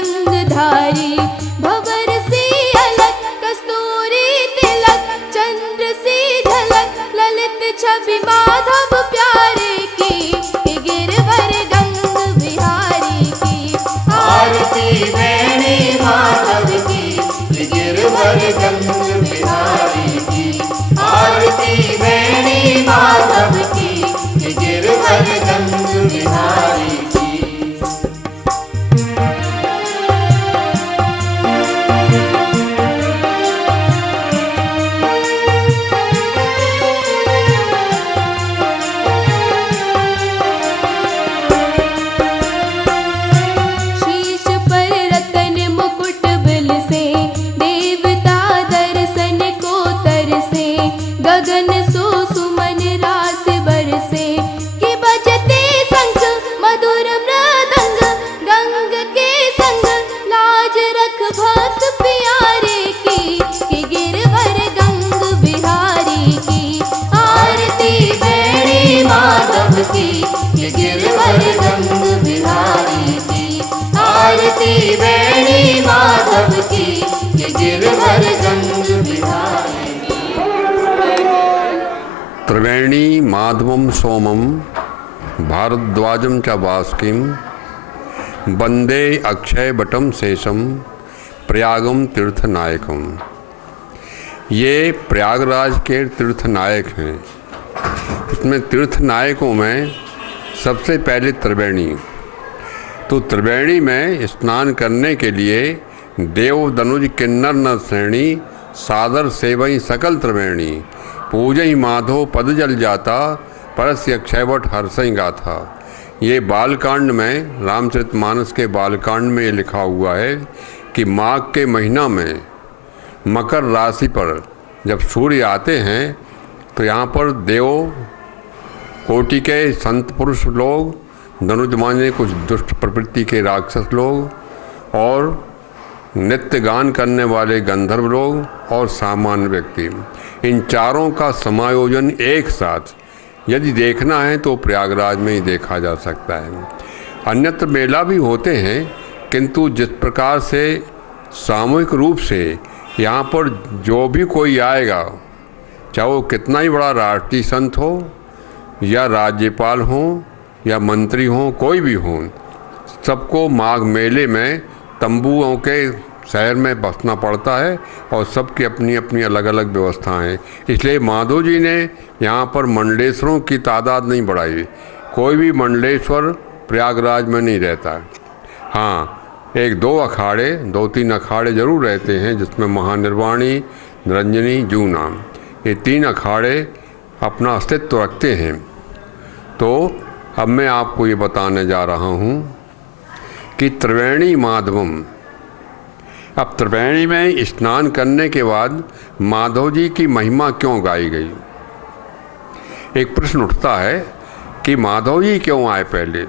गंगधारी भंवर से अलग कस्तूरी तिलक चंद्र से झलक ललित छवि माधव प्यारे की गिरवर गंग बिहारी की आरती वेणी माधव की गिरवर गंग बिहारी की आरती वेणी माधव की गिरवर गंग बिहारी की। शीश पर रतन मुकुट बिल से देवता दर्शन को तरसे गगन सो सुमन रास बरसे कि बजते शंख मधुर मृदंग गंग के संग लाज रख भक्त प्यारे की गिरवर गंग बिहारी की आरती वेणी माधव की गिरवर गंग बिहारी की आरती वेणी माधव की गिरवर गंग बिहारी की। त्रिवेणी माधवम सोमम भारद्वाजम च बास्किम वंदे अक्षय बटम शेषम प्रयागम तीर्थनायकम। ये प्रयागराज के तीर्थनायक हैं। इसमें तीर्थनायकों में सबसे पहले त्रिवेणी। तो त्रिवेणी में स्नान करने के लिए देव दनुज किन्नर नर श्रेणी सादर सेवई सकल त्रिवेणी पूजई माधव पद जल जाता परस्य क्षयवट हर्षई गाथा। ये बालकांड में रामचरितमानस के बालकांड में ये लिखा हुआ है कि माघ के महीना में मकर राशि पर जब सूर्य आते हैं तो यहाँ पर देव कोटि के संत पुरुष लोग धनुष माने कुछ दुष्ट प्रवृत्ति के राक्षस लोग और नृत्य गान करने वाले गंधर्व लोग और सामान्य व्यक्ति, इन चारों का समायोजन एक साथ यदि देखना है तो प्रयागराज में ही देखा जा सकता है। अन्यत्र मेला भी होते हैं किंतु जिस प्रकार से सामूहिक रूप से यहाँ पर जो भी कोई आएगा चाहे वो कितना ही बड़ा राष्ट्रीय संत हो या राज्यपाल हो या मंत्री हो कोई भी हो, सबको माघ मेले में तंबुओं के शहर में बसना पड़ता है और सबकी अपनी अपनी अलग अलग व्यवस्थाएं। इसलिए माधव जी ने यहाँ पर मंडलेश्वरों की तादाद नहीं बढ़ाई। कोई भी मंडलेश्वर प्रयागराज में नहीं रहता। हाँ, एक दो अखाड़े, दो तीन अखाड़े ज़रूर रहते हैं जिसमें महानिर्वाणी, निरंजनी, जूना, ये तीन अखाड़े अपना अस्तित्व रखते हैं। तो अब मैं आपको ये बताने जा रहा हूँ कि त्रिवेणी माधवम। अब त्रिवेणी में स्नान करने के बाद माधव जी की महिमा क्यों गाई गई? एक प्रश्न उठता है कि माधव जी क्यों आए पहले,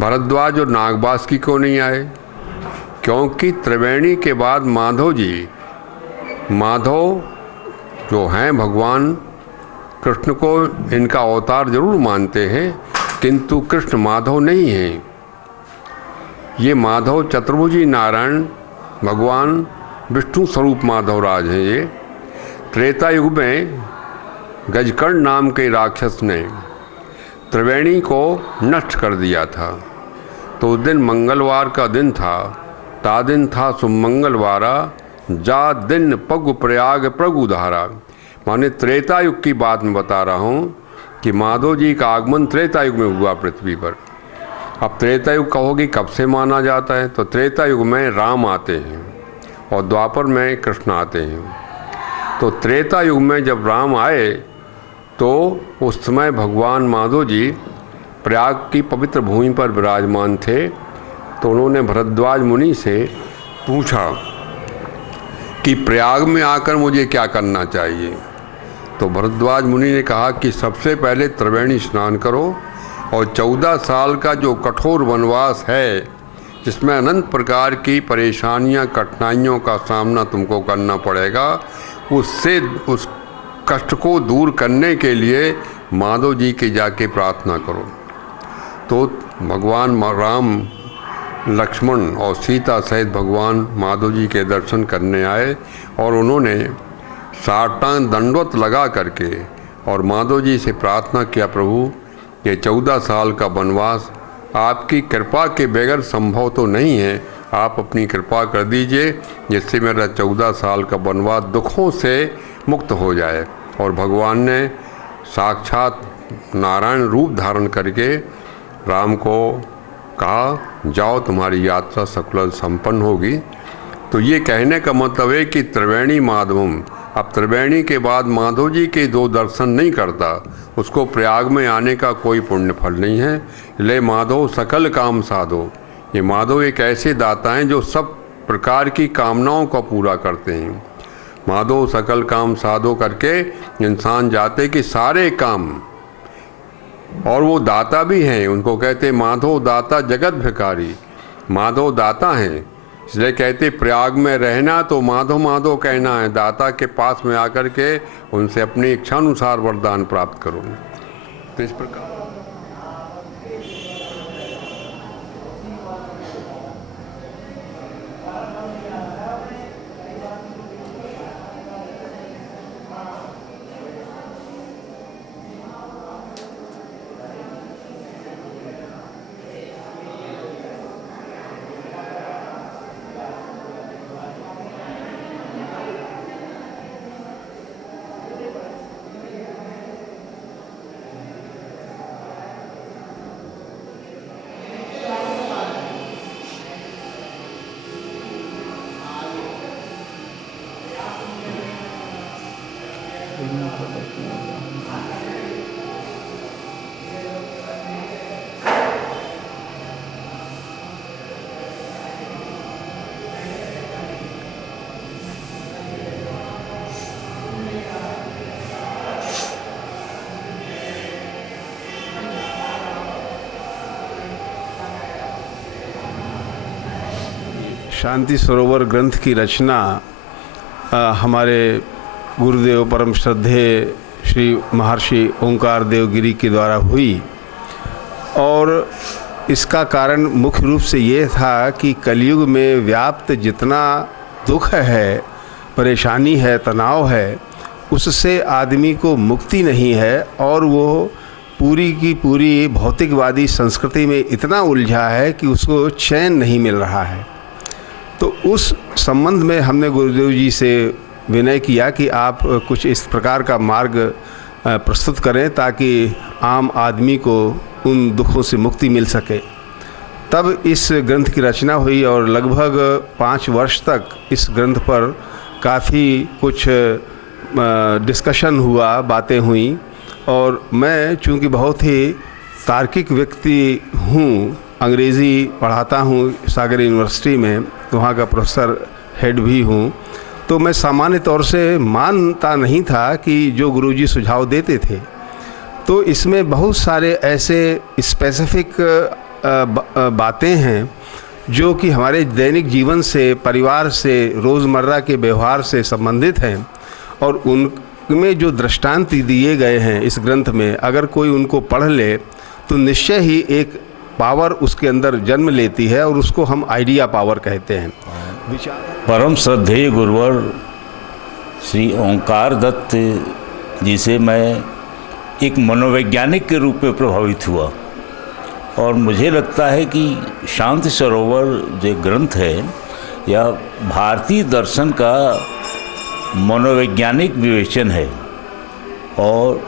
भरद्वाज और नागबासुकी क्यों नहीं आए? क्योंकि त्रिवेणी के बाद माधव जो हैं भगवान कृष्ण को इनका अवतार जरूर मानते हैं किंतु कृष्ण माधव नहीं हैं। ये माधव चतुर्भुजी नारायण भगवान विष्णु स्वरूप माधवराज हैं। ये त्रेता युग में गजकर्ण नाम के राक्षस ने त्रिवेणी को नष्ट कर दिया था। तो उस दिन मंगलवार का दिन था, ता दिन था सुमंगलवारा जा दिन पगु प्रयाग प्रगु धारा। माने त्रेता युग की बात मैं बता रहा हूँ कि माधव जी का आगमन त्रेता युग में हुआ पृथ्वी पर। अब त्रेता युग कहोगे कब से माना जाता है? तो त्रेता युग में राम आते हैं और द्वापर में कृष्ण आते हैं। तो त्रेता युग में जब राम आए तो उस समय भगवान माधव जी प्रयाग की पवित्र भूमि पर विराजमान थे। तो उन्होंने भरद्वाज मुनि से पूछा कि प्रयाग में आकर मुझे क्या करना चाहिए? तो भरद्वाज मुनि ने कहा कि सबसे पहले त्रिवेणी स्नान करो और 14 साल का जो कठोर वनवास है जिसमें अनंत प्रकार की परेशानियां, कठिनाइयों का सामना तुमको करना पड़ेगा, उससे उस कष्ट को दूर करने के लिए माधव जी के जाके प्रार्थना करो। तो भगवान राम लक्ष्मण और सीता सहित भगवान माधव जी के दर्शन करने आए और उन्होंने साष्टांग दंडवत लगा करके और माधव जी से प्रार्थना किया, प्रभु ये 14 साल का वनवास आपकी कृपा के बगैर संभव तो नहीं है, आप अपनी कृपा कर दीजिए जिससे मेरा 14 साल का वनवास दुखों से मुक्त हो जाए। और भगवान ने साक्षात नारायण रूप धारण करके राम को कहा, जाओ तुम्हारी यात्रा सकुशल संपन्न होगी। तो ये कहने का मतलब है कि त्रिवेणी माधवम, अब त्रिवेणी के बाद माधव जी के 2 दर्शन नहीं करता, उसको प्रयाग में आने का कोई पुण्य फल नहीं है। ले माधव सकल काम साधो, ये माधव एक ऐसे दाता हैं जो सब प्रकार की कामनाओं को पूरा करते हैं। माधव सकल काम साधो करके इंसान जाते कि सारे काम, और वो दाता भी हैं, उनको कहते माधव दाता जगत भिखारी, माधव दाता हैं, इसलिए कहते प्रयाग में रहना तो माधव माधव कहना है, दाता के पास में आकर के उनसे अपनी इच्छानुसार वरदान प्राप्त करो। तो इस प्रकार शांति सरोवर ग्रंथ की रचना हमारे गुरुदेव परम श्रद्धेय श्री महर्षि ओंकार देवगिरी के द्वारा हुई, और इसका कारण मुख्य रूप से ये था कि कलयुग में व्याप्त जितना दुख है, परेशानी है, तनाव है, उससे आदमी को मुक्ति नहीं है और वो पूरी की पूरी भौतिकवादी संस्कृति में इतना उलझा है कि उसको चैन नहीं मिल रहा है। तो उस संबंध में हमने गुरुदेव जी से विनय किया कि आप कुछ इस प्रकार का मार्ग प्रस्तुत करें ताकि आम आदमी को उन दुखों से मुक्ति मिल सके। तब इस ग्रंथ की रचना हुई और लगभग 5 वर्ष तक इस ग्रंथ पर काफ़ी कुछ डिस्कशन हुआ, बातें हुई। और मैं चूँकि बहुत ही तार्किक व्यक्ति हूँ, अंग्रेज़ी पढ़ाता हूँ सागर यूनिवर्सिटी में, वहाँ का प्रोफेसर हेड भी हूँ, तो मैं सामान्य तौर से मानता नहीं था कि जो गुरुजी सुझाव देते थे, तो इसमें बहुत सारे ऐसे स्पेसिफिक बातें हैं जो कि हमारे दैनिक जीवन से, परिवार से, रोज़मर्रा के व्यवहार से संबंधित हैं, और उनमें जो दृष्टांत दिए गए हैं इस ग्रंथ में, अगर कोई उनको पढ़ ले तो निश्चय ही एक पावर उसके अंदर जन्म लेती है और उसको हम आइडिया पावर कहते हैं। परम श्रद्धेय गुरुवर श्री ओंकार दत्त जी से मैं एक मनोवैज्ञानिक के रूप में प्रभावित हुआ, और मुझे लगता है कि शांति सरोवर जो ग्रंथ है यह भारतीय दर्शन का मनोवैज्ञानिक विवेचन है। और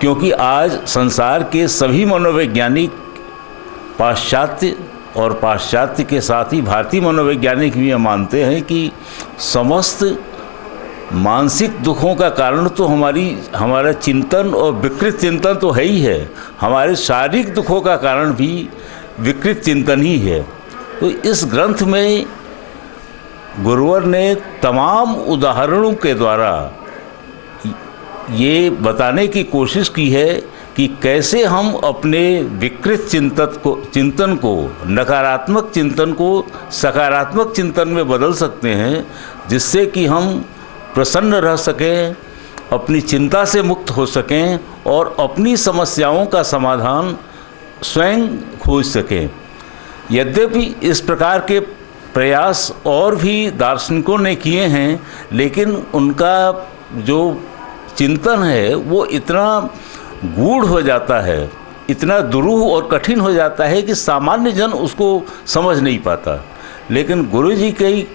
क्योंकि आज संसार के सभी मनोवैज्ञानिक पाश्चात्य और पाश्चात्य के साथ ही भारतीय मनोवैज्ञानिक भी मानते हैं कि समस्त मानसिक दुखों का कारण तो हमारा चिंतन और विकृत चिंतन तो है ही है, हमारे शारीरिक दुखों का कारण भी विकृत चिंतन ही है। तो इस ग्रंथ में गुरुवर ने तमाम उदाहरणों के द्वारा ये बताने की कोशिश की है कि कैसे हम अपने विकृत चिंतन को, नकारात्मक चिंतन को सकारात्मक चिंतन में बदल सकते हैं, जिससे कि हम प्रसन्न रह सकें, अपनी चिंता से मुक्त हो सकें और अपनी समस्याओं का समाधान स्वयं खोज सकें। यद्यपि इस प्रकार के प्रयास और भी दार्शनिकों ने किए हैं, लेकिन उनका जो चिंतन है वो इतना गूढ़ हो जाता है, इतना दुरूह और कठिन हो जाता है कि सामान्य जन उसको समझ नहीं पाता। लेकिन गुरुजी के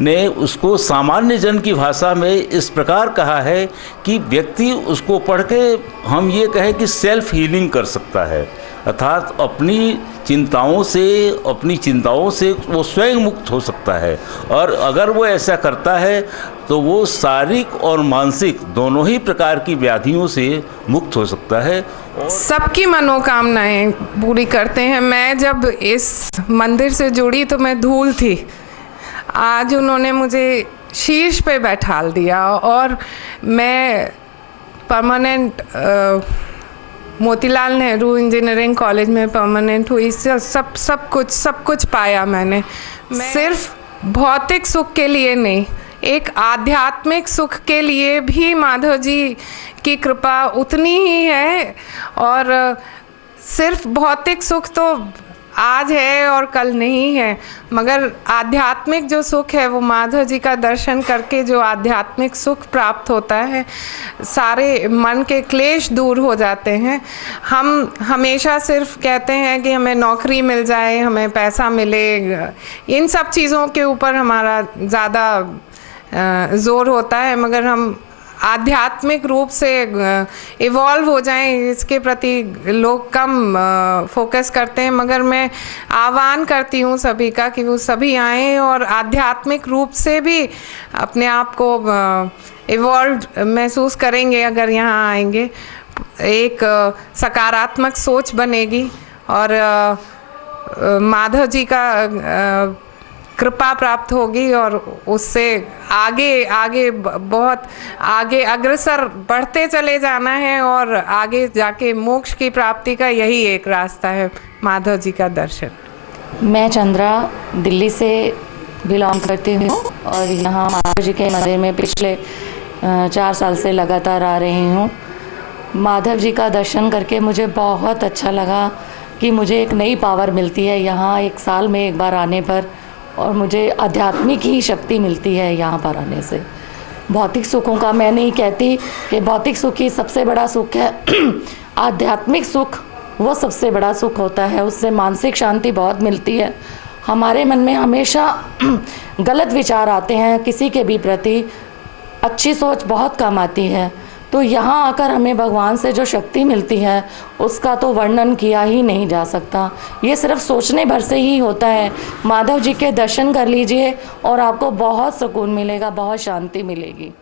ने उसको सामान्य जन की भाषा में इस प्रकार कहा है कि व्यक्ति उसको पढ़ के हम ये कहें कि सेल्फ हीलिंग कर सकता है, अर्थात अपनी चिंताओं से वो स्वयं मुक्त हो सकता है। और अगर वो ऐसा करता है तो वो शारीरिक और मानसिक दोनों ही प्रकार की व्याधियों से मुक्त हो सकता है। सबकी मनोकामनाएं पूरी करते हैं। मैं जब इस मंदिर से जुड़ी तो मैं धूल थी, आज उन्होंने मुझे शीर्ष पे बैठाल दिया और मैं permanent Motilal Nehru engineering college में परमानेंट हुई। सब कुछ पाया मैंने। मैं सिर्फ भौतिक सुख के लिए नहीं, एक आध्यात्मिक सुख के लिए भी माधव जी की कृपा उतनी ही है। और सिर्फ भौतिक सुख तो आज है और कल नहीं है, मगर आध्यात्मिक जो सुख है वो माधव जी का दर्शन करके जो आध्यात्मिक सुख प्राप्त होता है, सारे मन के क्लेश दूर हो जाते हैं। हम हमेशा सिर्फ कहते हैं कि हमें नौकरी मिल जाए, हमें पैसा मिले, इन सब चीज़ों के ऊपर हमारा ज़्यादा ज़ोर होता है, मगर हम आध्यात्मिक रूप से इवॉल्व हो जाएं इसके प्रति लोग कम फोकस करते हैं। मगर मैं आह्वान करती हूँ सभी का कि वो सभी आएं और आध्यात्मिक रूप से भी अपने आप को इवॉल्व महसूस करेंगे। अगर यहाँ आएंगे एक सकारात्मक सोच बनेगी और माधव जी का कृपा प्राप्त होगी और उससे आगे बहुत आगे अग्रसर बढ़ते चले जाना है और आगे जाके मोक्ष की प्राप्ति का यही एक रास्ता है, माधव जी का दर्शन। मैं चंद्रा दिल्ली से बिलोंग करती हूँ और यहाँ माधव जी के मंदिर में पिछले 4 साल से लगातार आ रही हूँ। माधव जी का दर्शन करके मुझे बहुत अच्छा लगा कि मुझे एक नई पावर मिलती है यहाँ 1 साल में एक बार आने पर, और मुझे आध्यात्मिक ही शक्ति मिलती है यहाँ पर आने से। भौतिक सुखों का मैं नहीं कहती कि भौतिक सुख ही सबसे बड़ा सुख है, आध्यात्मिक सुख वो सबसे बड़ा सुख होता है, उससे मानसिक शांति बहुत मिलती है। हमारे मन में हमेशा गलत विचार आते हैं किसी के भी प्रति, अच्छी सोच बहुत कम आती है। तो यहाँ आकर हमें भगवान से जो शक्ति मिलती है उसका तो वर्णन किया ही नहीं जा सकता। ये सिर्फ सोचने भर से ही होता है। माधव जी के दर्शन कर लीजिए और आपको बहुत सुकून मिलेगा, बहुत शांति मिलेगी।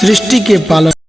सृष्टि के पालन